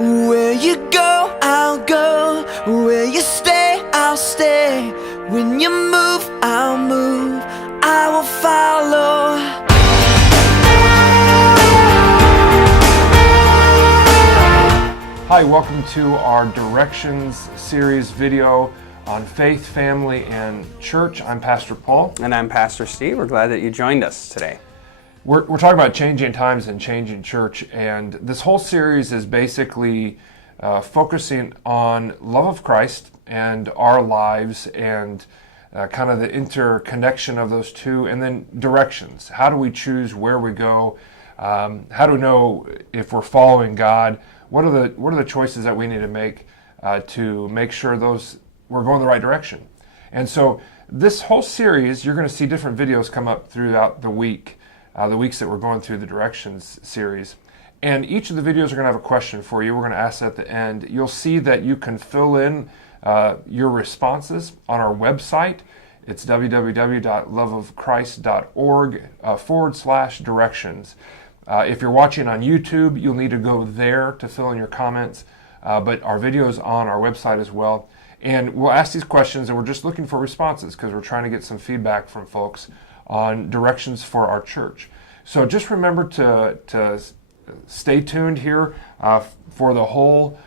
Where you go, I'll go. Where you stay, I'll stay. When you move, I'll move. I will follow. Hi, welcome to our Directions series video on faith, family, and church. I'm Pastor Paul. And I'm Pastor Steve. We're glad that you joined us today. We're talking about changing times and changing church, and this whole series is basically focusing on love of Christ and our lives and kind of the interconnection of those two, and then directions. How do we choose where we go? How do we know if we're following God? What are the choices that we need to make sure we're going the right direction? And so this whole series, you're going to see different videos come up throughout the week, the weeks that we're going through the Directions series. And each of the videos are going to have a question for you. We're going to ask at the end. You'll see that you can fill in your responses on our website. It's www.loveofchrist.org/directions. If you're watching on YouTube, you'll need to go there to fill in your comments, but our video's on our website as well. And we'll ask these questions, and we're just looking for responses because we're trying to get some feedback from folks on directions for our church. So just remember to stay tuned here for the whole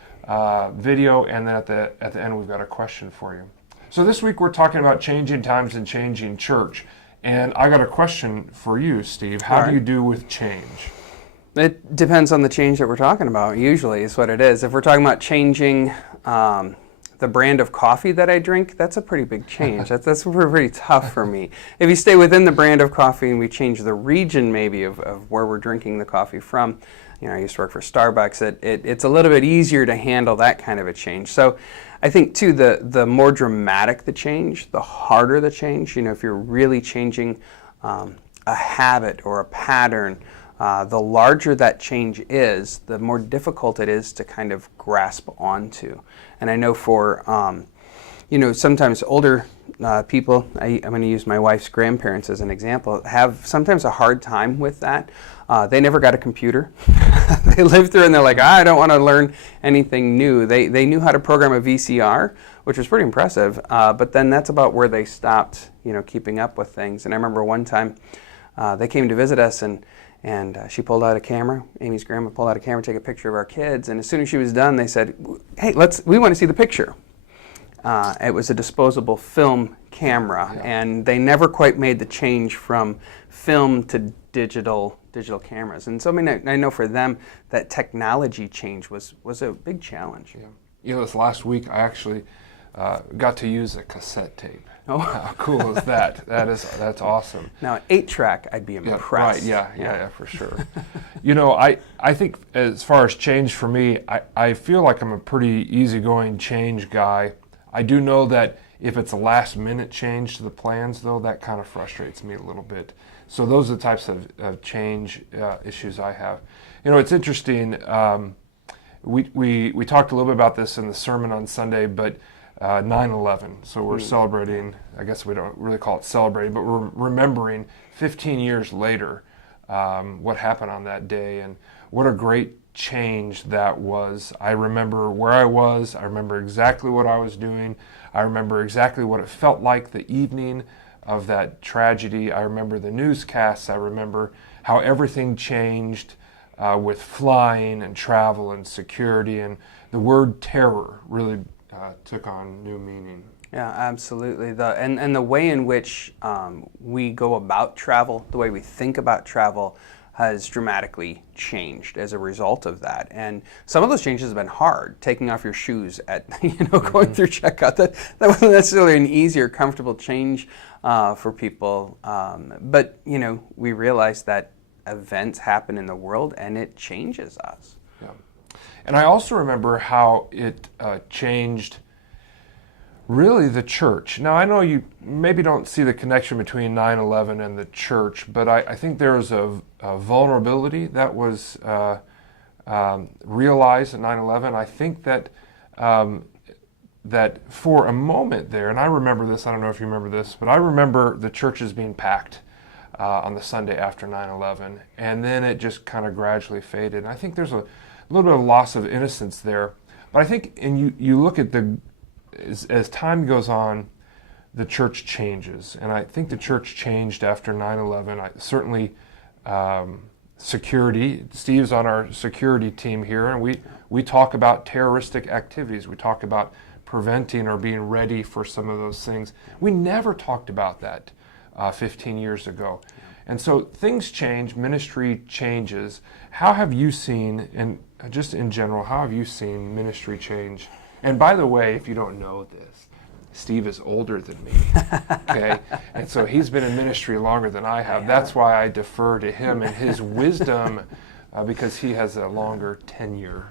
video, and then at the end we've got a question for you. So this week we're talking about changing times and changing church. And I got a question for you, Steve. How do you do with change? It depends on the change that we're talking about, usually, is what it is. If we're talking about changing the brand of coffee that I drink, that's a pretty big change. That's pretty tough for me. If you stay within the brand of coffee and we change the region maybe of where we're drinking the coffee from, I used to work for Starbucks, it's a little bit easier to handle that kind of a change. So I think, too, the more dramatic the change, the harder the change. If you're really changing a habit or a pattern, the larger that change is, the more difficult it is to kind of grasp onto. And I know for, sometimes older people, I'm going to use my wife's grandparents as an example, have sometimes a hard time with that. They never got a computer. They lived through and they're like, I don't want to learn anything new. They knew how to program a VCR, which was pretty impressive, but then that's about where they stopped, keeping up with things. And I remember one time they came to visit us, and she pulled out a camera. Amy's grandma pulled out a camera to take a picture of our kids, and as soon as she was done, they said, hey, we want to see the picture. It was a disposable film camera, and they never quite made the change from film to digital cameras. And so I know for them that technology change was a big challenge. Yeah. This last week I actually got to use a cassette tape. Oh, how cool is that? That's awesome. Now, an 8-track, I'd be impressed. Yeah, for sure. I think as far as change for me, I feel like I'm a pretty easygoing change guy. I do know that if it's a last minute change to the plans, though, that kind of frustrates me a little bit. So those are the types of change issues I have. It's interesting. We talked a little bit about this in the sermon on Sunday, but 9/11. So we're celebrating, I guess we don't really call it celebrating, but we're remembering 15 years later what happened on that day, and what a great change that was. I remember where I was. I remember exactly what I was doing. I remember exactly what it felt like the evening of that tragedy. I remember the newscasts. I remember how everything changed with flying and travel and security, and the word terror really took on new meaning. Yeah, absolutely. And the way in which we go about travel, the way we think about travel, has dramatically changed as a result of that. And some of those changes have been hard. Taking off your shoes at going through checkout, that wasn't necessarily an easy or comfortable change for people. But we realize that events happen in the world and it changes us. Yeah. And I also remember how it changed really the church. Now, I know you maybe don't see the connection between 9/11 and the church, but I think there was a vulnerability that was realized at 9/11. I think that that for a moment there, and I remember this, I don't know if you remember this, but I remember the churches being packed on the Sunday after 9/11, and then it just kind of gradually faded. And I think there's little bit of loss of innocence there. But I think, and you look at as time goes on, the church changes. And I think the church changed after 9/11. Certainly security. Steve's on our security team here, and we talk about terroristic activities. We talk about preventing or being ready for some of those things. We never talked about that 15 years ago. And so things change, ministry changes. How have you seen, and just in general, how have you seen ministry change? And by the way, if you don't know this, Steve is older than me, okay? And so he's been in ministry longer than I have. That's why I defer to him and his wisdom, because he has a longer tenure.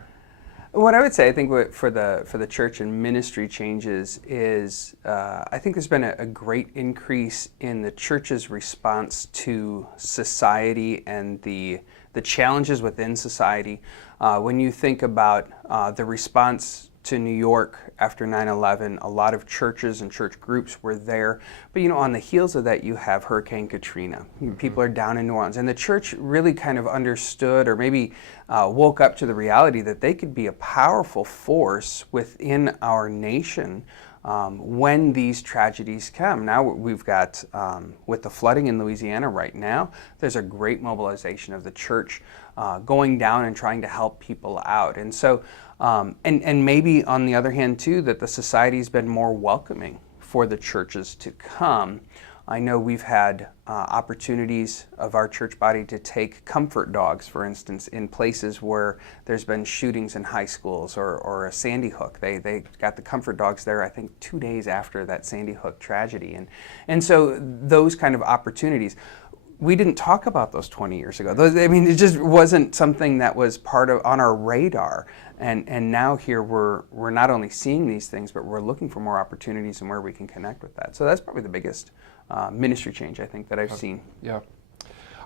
What I would say, I think for the church and ministry changes is, I think there's been a great increase in the church's response to society and the challenges within society. When you think about the response to New York after 9/11, a lot of churches and church groups were there. But on the heels of that, you have Hurricane Katrina. People are down in New Orleans. And the church really kind of understood, or maybe woke up to the reality that they could be a powerful force within our nation when these tragedies come. Now we've got, with the flooding in Louisiana right now, there's a great mobilization of the church going down and trying to help people out. And so, and maybe on the other hand too, that the society's been more welcoming for the churches to come. I know we've had opportunities of our church body to take comfort dogs, for instance, in places where there's been shootings in high schools or a Sandy Hook. They got the comfort dogs there, I think, 2 days after that Sandy Hook tragedy. And so those kind of opportunities, we didn't talk about those 20 years ago. It just wasn't something that was on our radar. And now here we're not only seeing these things, but we're looking for more opportunities and where we can connect with that. So that's probably the biggest ministry change I think that I've seen. Yeah,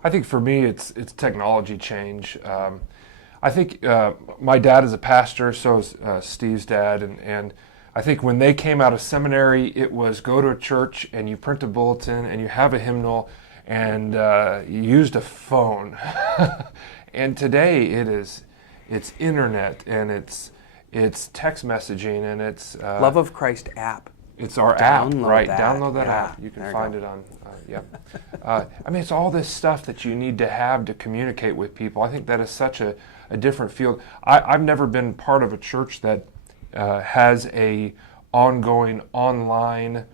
I think for me it's technology change. I think my dad is a pastor, so is Steve's dad, and I think when they came out of seminary, it was go to a church and you print a bulletin and you have a hymnal and you used a phone. And today it's internet and it's text messaging and it's Love of Christ app. It's our app, right? Download that app. You can find it on, it's all this stuff that you need to have to communicate with people. I think that is such a different field. I've never been part of a church that has a ongoing online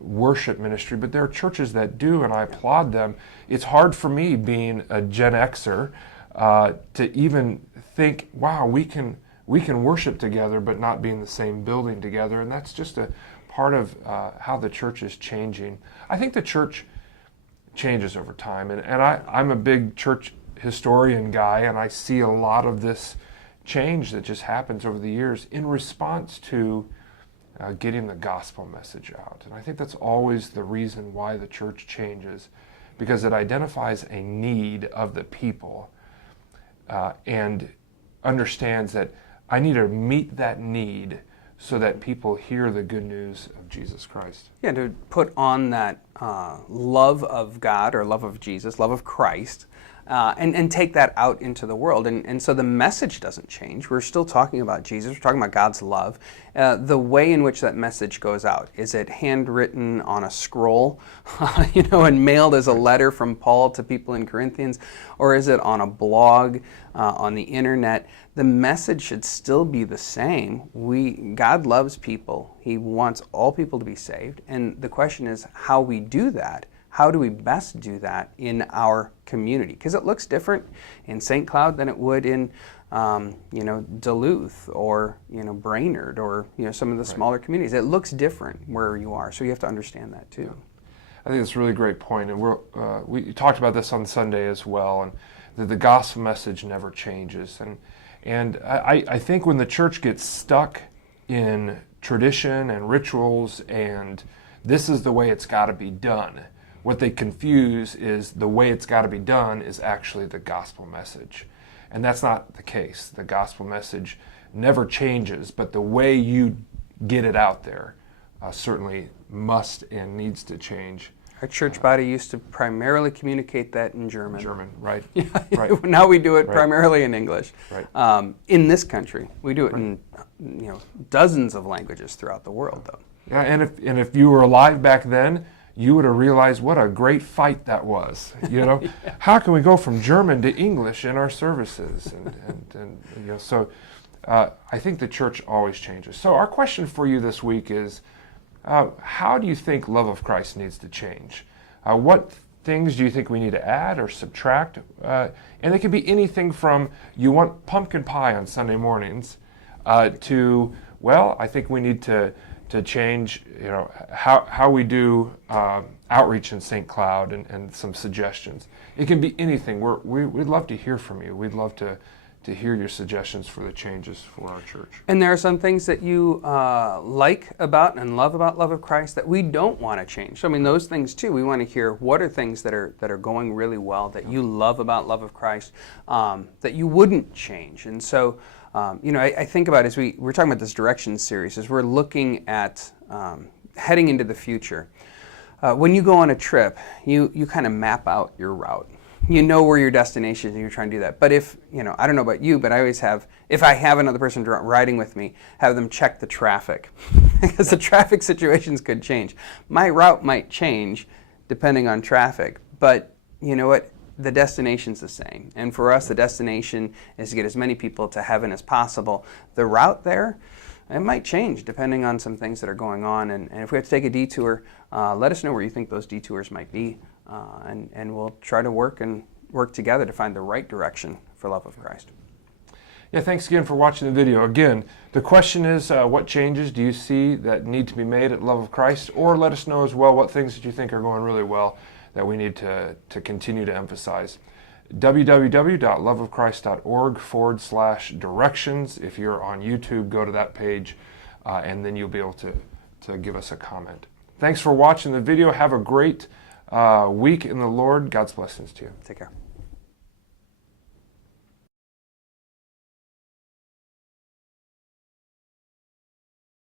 worship ministry, but there are churches that do, and I applaud them. It's hard for me, being a Gen Xer, to even think, wow, we can worship together but not be in the same building together, and that's just a part of how the church is changing. I think the church changes over time, and I'm a big church historian guy, and I see a lot of this change that just happens over the years in response to getting the gospel message out. And I think that's always the reason why the church changes, because it identifies a need of the people and understands that I need to meet that need so that people hear the good news of Jesus Christ. Yeah, to put on that love of God or love of Jesus, love of Christ, and take that out into the world. And so the message doesn't change. We're still talking about Jesus. We're talking about God's love. The way in which that message goes out, is it handwritten on a scroll, and mailed as a letter from Paul to people in Corinthians, or is it on a blog, on the internet? The message should still be the same. God loves people. He wants all people to be saved. And the question is how we do that. How do we best do that in our community? Because it looks different in St. Cloud than it would in, Duluth or, Brainerd or, some of the smaller communities. It looks different where you are, so you have to understand that too. I think it's a really great point, and we talked about this on Sunday as well, and that the gospel message never changes. And I think when the church gets stuck in tradition and rituals and this is the way it's got to be done, what they confuse is the way it's got to be done is actually the gospel message. And that's not the case. The gospel message never changes, but the way you get it out there certainly must and needs to change. Our church body used to primarily communicate that in German. German, right? Right. Now we do it Right. primarily in English. Right. In this country, we do it in dozens of languages throughout the world, though. Yeah, and if you were alive back then, you would have realized what a great fight that was. You know, how can we go from German to English in our services? And so I think the church always changes. So our question for you this week is, how do you think love of Christ needs to change? What things do you think we need to add or subtract? And it can be anything from you want pumpkin pie on Sunday mornings to, well, I think we need to change, how we do outreach in St. Cloud and some suggestions. It can be anything. We'd love to hear from you. We'd love to hear your suggestions for the changes for our church. And there are some things that you like about and love about Love of Christ that we don't want to change. So, I mean, those things too. We want to hear what are things that are going really well that you love about Love of Christ that you wouldn't change. And so, I think about as we're talking about this Directions series, as we're looking at heading into the future. When you go on a trip, you kind of map out your route. You know where your destination is and you're trying to do that. But if, I don't know about you, but I always have, if I have another person riding with me, have them check the traffic. Because the traffic situations could change. My route might change depending on traffic, but you know what? The destination's the same. And for us, the destination is to get as many people to heaven as possible. The route there, it might change depending on some things that are going on. And if we have to take a detour, let us know where you think those detours might be. And we'll try to work together to find the right direction for Love of Christ. Yeah, thanks again for watching the video. Again, the question is, what changes do you see that need to be made at Love of Christ? Or let us know as well what things that you think are going really well that we need to continue to emphasize. www.loveofchrist.org/directions. If you're on YouTube, go to that page, and then you'll be able to give us a comment. Thanks for watching the video. Have a great week in the Lord. God's blessings to you. Take care.